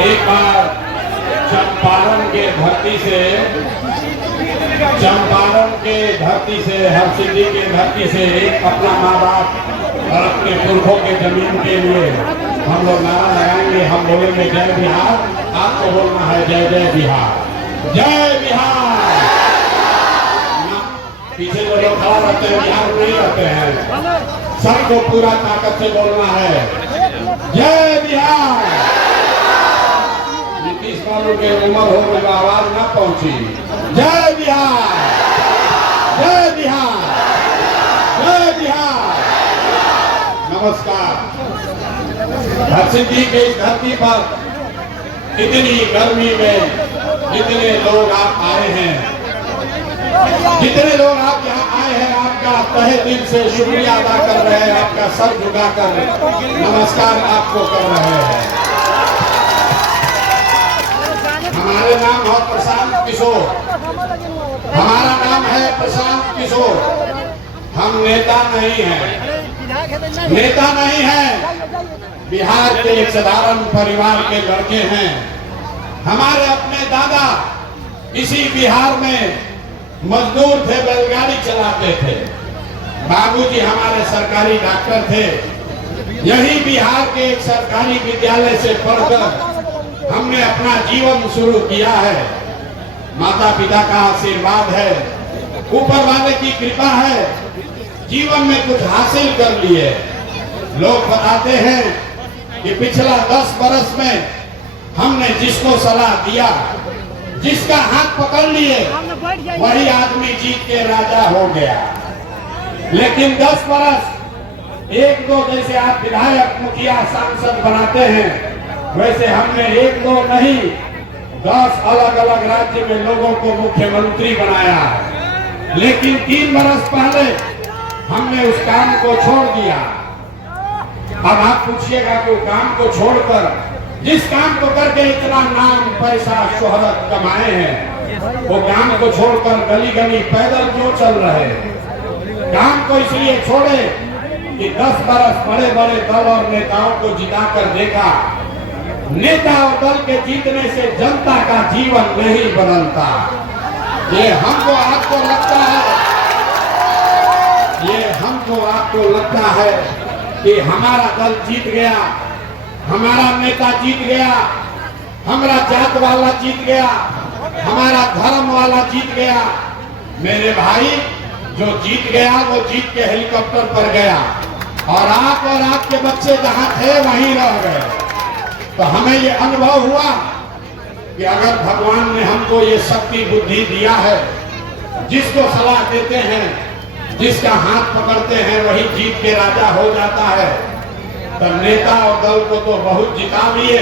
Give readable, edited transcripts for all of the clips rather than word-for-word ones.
एक बार चंपारण के धरती से हरसिद्धि के धरती से एक अपना माँ बाप और अपने पुरखों के जमीन के लिए हम लोग नारा लगाएंगे। हम बोलेंगे जय बिहार, आपको बोलना है जय जय बिहार, जय बिहार। पीछे जो लोग खड़ा रहते हैं बिहार नहीं रहते हैं, सबको पूरा ताकत से बोलना है जय बिहार। नीतीश बाबू के उम्र हो गई, आवाज न पहुंची। जय बिहार, जय बिहार, जय बिहार। नमस्कार। हरसिद्धि के इस धरती पर इतनी गर्मी में जितने लोग आप आए हैं, जितने लोग आप यहाँ आए हैं, आपका तहे दिल से शुक्रिया अदा कर रहे हैं, आपका सर झुकाकर नमस्कार आपको कर रहे हैं। हमारे नाम है प्रशांत किशोर, हमारा नाम है प्रशांत किशोर। हम नेता नहीं हैं, नेता नहीं हैं, बिहार के एक साधारण परिवार के लड़के हैं। हमारे अपने दादा इसी बिहार में मजदूर थे, बैलगाड़ी चलाते थे। बाबूजी हमारे सरकारी डॉक्टर थे। यही बिहार के एक सरकारी विद्यालय से पढ़कर हमने अपना जीवन शुरू किया है। माता पिता का आशीर्वाद है, ऊपर वाले की कृपा है, जीवन में कुछ हासिल कर लिए। लोग बताते हैं कि पिछला 10 बरस में हमने जिसको सलाह दिया, जिसका हाथ पकड़ लिए, वही आदमी जीत के राजा हो गया। लेकिन 10 बरस एक दो जैसे आप विधायक, मुखिया, सांसद बनाते हैं, वैसे हमने एक दो नहीं 10 अलग अलग राज्य में लोगों को मुख्यमंत्री बनाया है। लेकिन 3 बरस पहले हमने उस काम को छोड़ दिया। अब आप पूछिएगा कि काम को छोड़कर, जिस काम को करके इतना नाम, पैसा, शोहरत कमाए हैं, वो काम को छोड़कर गली गली पैदल क्यों चल रहे हैं? काम को इसलिए छोड़े कि 10 बरस बड़े बड़े दल और नेताओं को जिताकर देखा, नेता और दल के जीतने से जनता का जीवन नहीं बदलता। ये हमको आपको लगता है, ये हमको आपको लगता है कि हमारा दल जीत गया, हमारा नेता जीत गया, हमारा जात वाला जीत गया, हमारा धर्म वाला जीत गया। मेरे भाई, जो जीत गया वो जीत के हेलीकॉप्टर पर गया, और आप और आपके बच्चे जहां थे वहीं रह गए। तो हमें ये अनुभव हुआ कि अगर भगवान ने हमको ये शक्ति बुद्धि दिया है, जिसको सलाह देते हैं, जिसका हाथ पकड़ते हैं, वही जीत के राजा हो जाता है। तो नेता और दल को तो बहुत जिता लिए,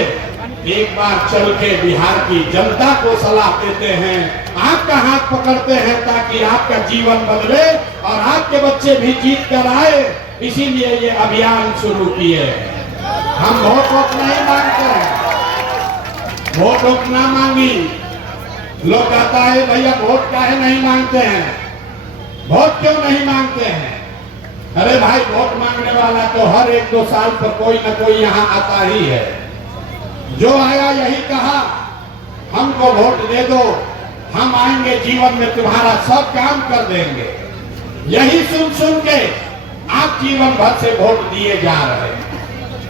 एक बार चल के बिहार की जनता को सलाह देते हैं, आपका हाथ पकड़ते हैं ताकि आपका जीवन बदले और आपके बच्चे भी जीत कर आए। इसीलिए ये अभियान शुरू किए। हम वोट नहीं मांगते हैं, वोट ना मांगी। लोग कहता है भैया वोट काहे नहीं मांगते हैं, वोट क्यों नहीं मांगते हैं? अरे भाई, वोट मांगने वाला तो हर 1-2 साल पर कोई न कोई यहाँ आता ही है। जो आया यही कहा, हमको वोट दे दो, हम आएंगे, जीवन में तुम्हारा सब काम कर देंगे। यही सुन सुन के आप जीवन भर से वोट दिए जा रहे हैं।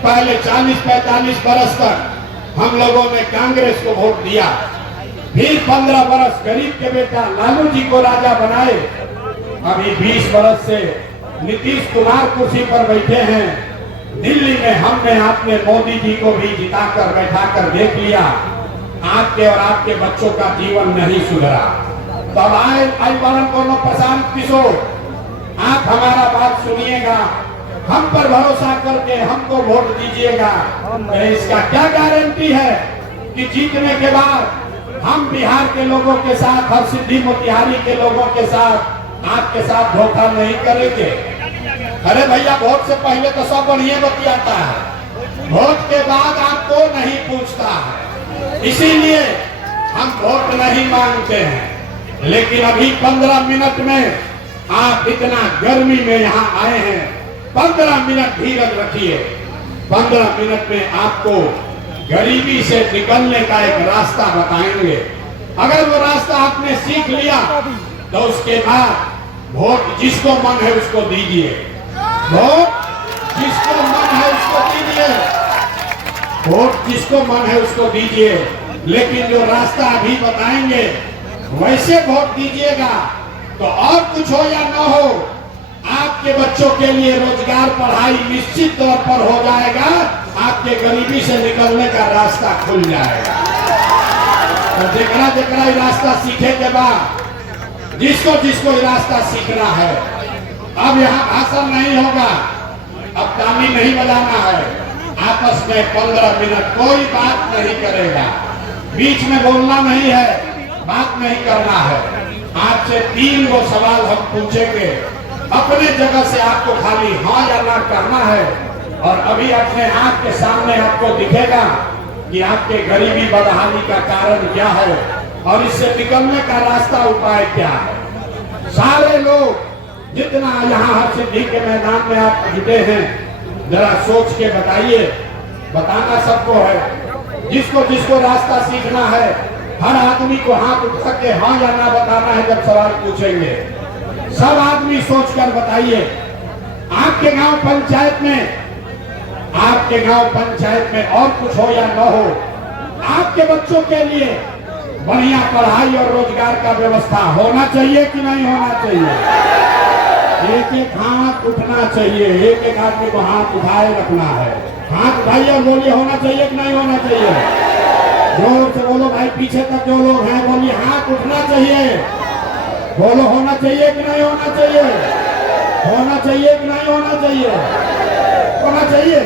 पहले 40-45 बरस तक हम लोगों ने कांग्रेस को वोट दिया, फिर 15 बरस गरीब के बेटा लालू जी को राजा बनाए। अभी 20 बरस से नीतीश कुमार कुर्सी पर बैठे हैं। दिल्ली में हमने आपने मोदी जी को भी जिताकर बैठाकर देख लिया, आपके और आपके बच्चों का जीवन नहीं सुधरा। तब आए को प्रशांत किशोर, आप हमारा बात सुनिएगा, हम पर भरोसा करके हमको वोट दीजिएगा। इसका क्या गारंटी है कि जीतने के बाद हम बिहार के लोगों के साथ, हरसिद्धि मोतिहारी के लोगों के साथ, आपके साथ धोखा नहीं करेंगे। अरे भैया, वोट से पहले तो सब बढ़िया बतियाता है, वोट के बाद आपको नहीं पूछता है। इसीलिए हम वोट नहीं मांगते हैं। लेकिन अभी 15 मिनट में आप इतना गर्मी में यहाँ आए हैं, 15 मिनट धीरज रखिए। 15 मिनट में आपको गरीबी से निकलने का एक रास्ता बताएंगे। अगर वो रास्ता आपने सीख लिया तो उसके बाद वोट जिसको मन है उसको दीजिए, वोट जिसको मन है उसको दीजिए, वोट जिसको मन है उसको दीजिए। लेकिन जो रास्ता अभी बताएंगे वैसे वोट दीजिएगा तो और कुछ हो या न हो, आपके बच्चों के लिए रोजगार पढ़ाई निश्चित तौर पर हो जाएगा, आपके गरीबी से निकलने का रास्ता खुल जाएगा। तो जकरा जकरा ये रास्ता सीखे के बाद जिसको जिसको ये रास्ता सीखना है, अब यहाँ भाषण नहीं होगा, अब ताली नहीं बजाना है, आपस में 15 मिनट कोई बात नहीं करेगा, बीच में बोलना नहीं है, बात नहीं करना है। आपसे 3 गो सवाल हम पूछेंगे, अपने जगह से आपको खाली हाँ या ना करना है। और अभी अपने आंख के सामने आपको दिखेगा कि आपके गरीबी बदहाली का कारण क्या है और इससे निकलने का रास्ता उपाय क्या है। सारे लोग जितना यहाँ हर सिद्धि के मैदान में आप जुटे हैं, जरा सोच के बताइए, बताना सबको है। जिसको जिसको रास्ता सीखना है हर आदमी को हाथ उठा के हाँ या ना बताना है जब सवाल पूछेंगे। सब आदमी सोचकर बताइए, आपके गांव पंचायत में, आपके गांव पंचायत में और कुछ हो या न हो, आपके बच्चों के लिए बढ़िया पढ़ाई और रोजगार का व्यवस्था होना चाहिए कि नहीं होना चाहिए? एक एक हाथ उठना चाहिए, एक एक आदमी को हाथ उठाए रखना है। हाथ उठाइए और बोलिए होना चाहिए कि नहीं होना चाहिए? जोर से बोलो भाई, पीछे तक जो लोग हैं बोलिए हाथ उठना चाहिए। बोलो होना चाहिए कि नहीं होना चाहिए? होना चाहिए कि नहीं होना चाहिए? होना चाहिए।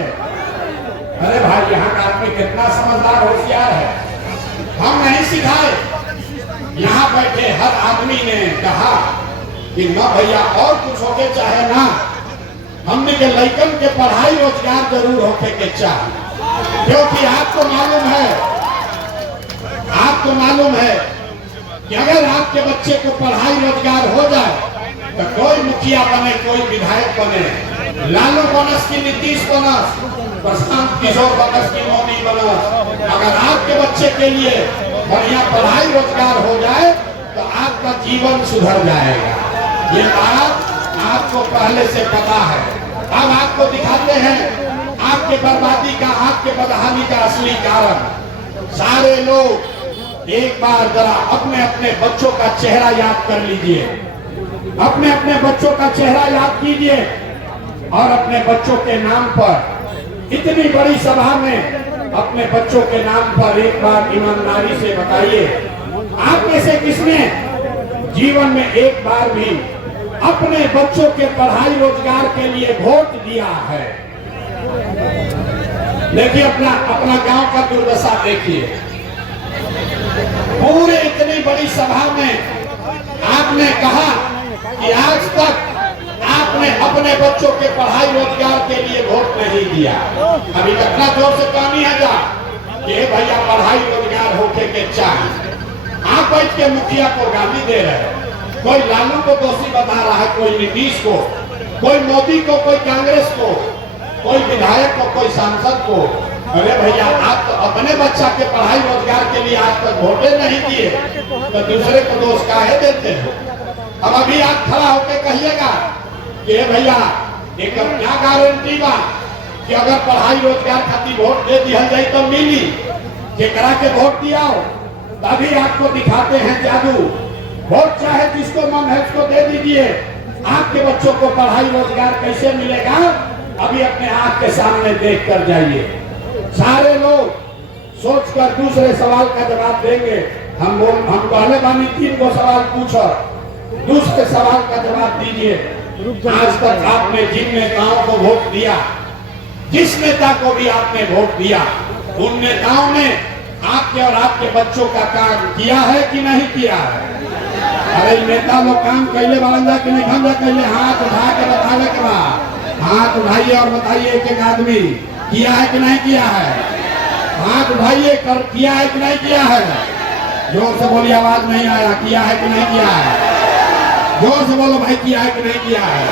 अरे भाई, यहाँ का आदमी कितना समझदार होशियार है, हम नहीं सिखाए। यहाँ बैठे हर आदमी ने कहा कि न भैया और कुछ होके चाहे ना, हमने के लइकन के पढ़ाई रोजगार जरूर होके के चाहे। क्योंकि आपको मालूम है कि अगर आपके बच्चे को पढ़ाई रोजगार हो जाए तो कोई मुखिया बने, कोई विधायक बने, लालू बनस की नीतीश बनस, प्रशांत किशोर बनस की मोदी बनस, अगर आपके बच्चे के लिए बढ़िया पढ़ाई रोजगार हो जाए तो आपका जीवन सुधर जाएगा। ये बात आपको पहले से पता है। अब आपको दिखाते हैं आपके बर्बादी का, आपके बदहाली का असली कारण। सारे लोग एक बार जरा अपने अपने बच्चों का चेहरा याद कर लीजिए, अपने अपने बच्चों का चेहरा याद कीजिए और अपने बच्चों के नाम पर, इतनी बड़ी सभा में अपने बच्चों के नाम पर एक बार ईमानदारी से बताइए, आप में से किसने जीवन में एक बार भी अपने बच्चों के पढ़ाई रोजगार के लिए वोट दिया है? देखिए, अपना गांव का दुर्दशा देखिए। पूरे इतनी बड़ी सभा में आपने कहा कि आज तक आपने अपने बच्चों के पढ़ाई रोजगार के लिए वोट नहीं दिया। अभी इतना जोर से कहनी है जा कि भैया पढ़ाई रोजगार होके के चाहिए। आप बैठ के मुखिया को गाली दे रहे हैं, कोई लालू को दोषी बता रहा है, कोई नीतीश को, कोई मोदी को, कोई कांग्रेस को, कोई विधायक को, कोई सांसद को। अरे भैया, आप तो अपने बच्चा के पढ़ाई रोजगार के लिए आज तक वोटे नहीं दिए तो दूसरे को दोष काहे देते हो? अब अभी आप खड़ा होकर कहिएगा कि भैया एक क्या गारंटी बा कि अगर पढ़ाई रोजगार खातिर वोट दे दिया जाए तो मिली? जेकरा के वोट दिया तभी आपको दिखाते हैं जादू। वोट चाहे जिसको मन है उसको दे दीजिए। आपके बच्चों को पढ़ाई रोजगार कैसे मिलेगा? अभी अपने आंख के सामने देख कर जाइए। सारे लोग सोचकर दूसरे सवाल का जवाब देंगे। हम पहले बानी 3 गो सवाल पूछो, दूसरे सवाल का जवाब दीजिए। आज तक आपने जिन नेताओं को वोट दिया, जिस नेता को भी आपने वोट दिया, उन नेताओं ने आपके और आपके बच्चों का काम किया है कि नहीं किया है? अरे नेता लोग काम कैले बारंदा कि नहीं हम कैले? हाथ उठा के बताने के बाद हाथ उठाइए और बताइए एक एक आदमी किया है कि नहीं किया है? हाथ उठाइए, कर किया है कि नहीं किया है? जोर से बोलिए, आवाज नहीं आया। किया है कि नहीं किया है? जोर से बोलो भाई, किया है कि नहीं किया है?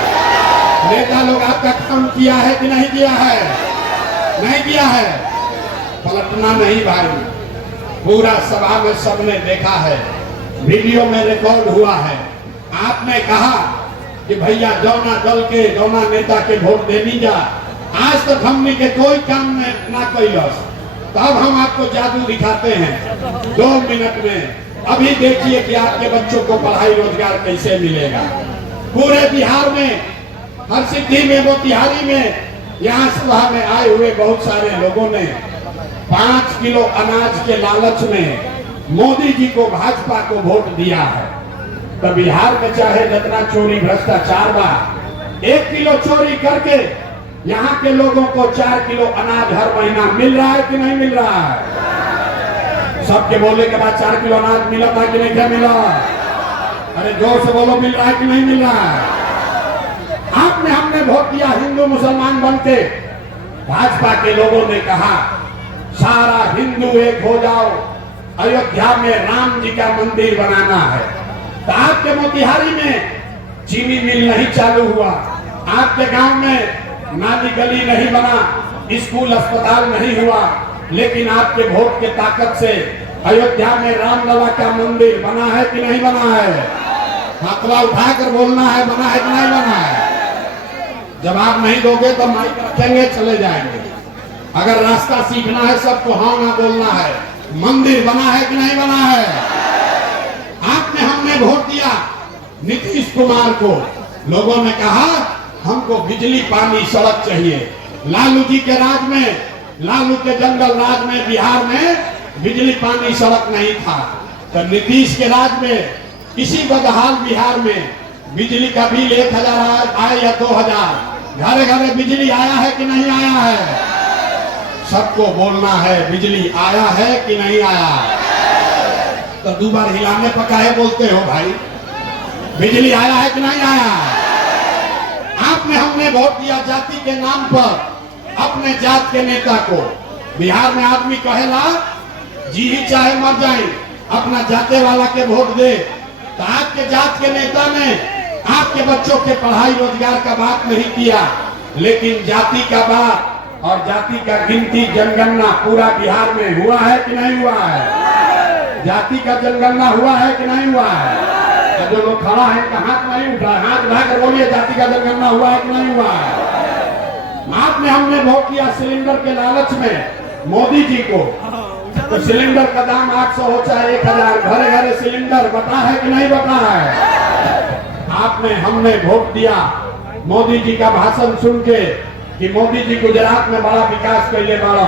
नेता लोग आपका काम किया है कि नहीं किया है? नहीं किया है। पलटना नहीं भाई। पूरा सभा में सबने देखा है, वीडियो में रिकॉर्ड हुआ है। आपने कहा कि भैया जौना दल के जौना नेता के वोट देनी जा, आज तक हमने के कोई काम ना कैलस। तब हम आपको जादू दिखाते हैं 2 मिनट में। अभी देखिए कि आपके बच्चों को पढ़ाई रोजगार कैसे मिलेगा। पूरे बिहार में, हर सिद्धि में, मोतिहारी में, यहाँ सभा में आए हुए बहुत सारे लोगों ने 5 किलो अनाज के लालच में मोदी जी को, भाजपा को वोट दिया है। तो बिहार में चाहे जितना चोरी भ्रष्टाचार बा, 1 किलो चोरी करके यहाँ के लोगों को 4 किलो अनाज हर महीना मिल रहा है कि नहीं मिल रहा है? सबके बोलने के बाद 4 किलो अनाज मिला था कि नहीं? क्या मिला? अरे जोर से बोलो, मिल रहा है कि नहीं मिल रहा है? आपने हमने वोट दिया हिंदू मुसलमान बनके। भाजपा के लोगों ने कहा सारा हिंदू एक हो जाओ, अयोध्या में राम जी का मंदिर बनाना है। तो आपके मोतिहारी में चीनी मिल नहीं चालू हुआ, आपके गांव में नाली गली नहीं बना, स्कूल अस्पताल नहीं हुआ, लेकिन आपके वोट के ताकत से अयोध्या में रामलला का मंदिर बना है कि नहीं बना है? हाथवा उठाकर बोलना है, बना है कि नहीं बना है? जब आप नहीं दोगे तो माइक रखेंगे, चले जाएंगे। अगर रास्ता सीखना है सबको हाँ ना बोलना है। मंदिर बना है कि नहीं बना है? आपने हमने वोट दिया नीतीश कुमार को। लोगों ने कहा हमको बिजली पानी सड़क चाहिए। लालू जी के राज में, लालू के जंगल राज में बिहार में बिजली पानी सड़क नहीं था। तो नीतीश के राज में किसी बदहाल बिहार में बिजली का बिल 1000 आए या 2000, घरे घरे बिजली आया है कि नहीं आया है? सबको बोलना है बिजली आया है कि नहीं आया। तो 2 बार हिलाने पकाए बोलते हो भाई, बिजली आया है कि नहीं आया? आपने हमने वोट दिया जाति के नाम पर अपने जात के नेता को। बिहार में आदमी कहेला जी ही चाहे मर जाए, अपना जाते वाला के वोट दे। तो आपके जात के नेता ने आपके बच्चों के पढ़ाई रोजगार का बात नहीं किया, लेकिन जाति का बात और जाति का गिनती जनगणना पूरा बिहार में हुआ है कि नहीं हुआ है? जाति का जनगणना हुआ है कि नहीं हुआ है? जो लोग खड़ा है का हाथ नहीं उठा, हाथ उठाकर बोलिए जाति का जनगणना हुआ है कि नहीं हुआ है? आपने हमने वोट किया सिलेंडर के लालच में मोदी जी को। तो सिलेंडर का दाम 800 हो चाहे 1000, घरे घरे सिलेंडर बता है कि नहीं बता है? आपने हमने वोट दिया मोदी जी का भाषण सुन के कि मोदी जी गुजरात में बड़ा विकास कर ले बड़ा।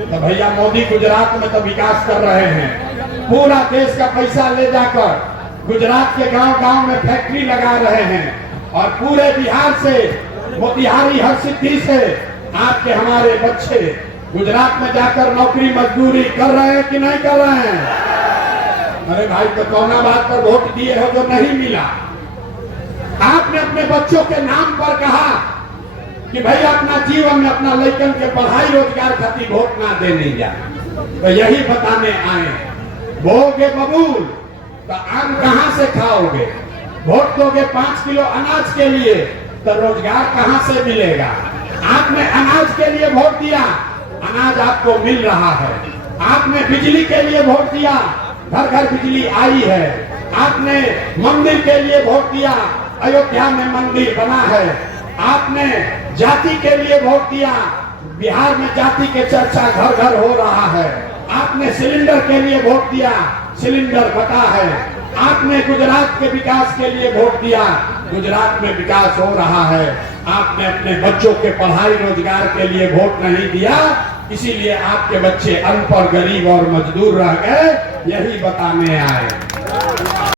तो भैया मोदी गुजरात में तो विकास कर रहे हैं, पूरा देश का पैसा ले जाकर गुजरात के गांव गांव में फैक्ट्री लगा रहे हैं। और पूरे बिहार से, मोतिहारी, हर सिद्धि से आपके हमारे बच्चे गुजरात में जाकर नौकरी मजदूरी कर रहे हैं कि नहीं कर रहे हैं? अरे भाई, तो कौना बात पर वोट दिए हो जो नहीं मिला? आपने अपने बच्चों के नाम पर कहा कि भैया अपना जीवन में अपना लड़कन के पढ़ाई रोजगार खातिर वोट ना देने जा। तो यही बताने आए, बोगे बबूल तो आम कहां से खाओगे? वोट दोगे 5 किलो अनाज के लिए, तो रोजगार कहां से मिलेगा? आपने अनाज के लिए वोट दिया, अनाज आपको मिल रहा है। आपने बिजली के लिए वोट दिया, घर घर बिजली आई है। आपने मंदिर के लिए वोट दिया, अयोध्या में मंदिर बना है। आपने जाति के लिए वोट दिया, बिहार में जाति के चर्चा घर घर हो रहा है। आपने सिलेंडर के लिए वोट दिया, सिलेंडर बटा है। आपने गुजरात के विकास के लिए वोट दिया, गुजरात में विकास हो रहा है। आपने अपने बच्चों के पढ़ाई रोजगार के लिए वोट नहीं दिया, इसीलिए आपके बच्चे अनपढ़, गरीब और मजदूर रह गए। यही बताने आए।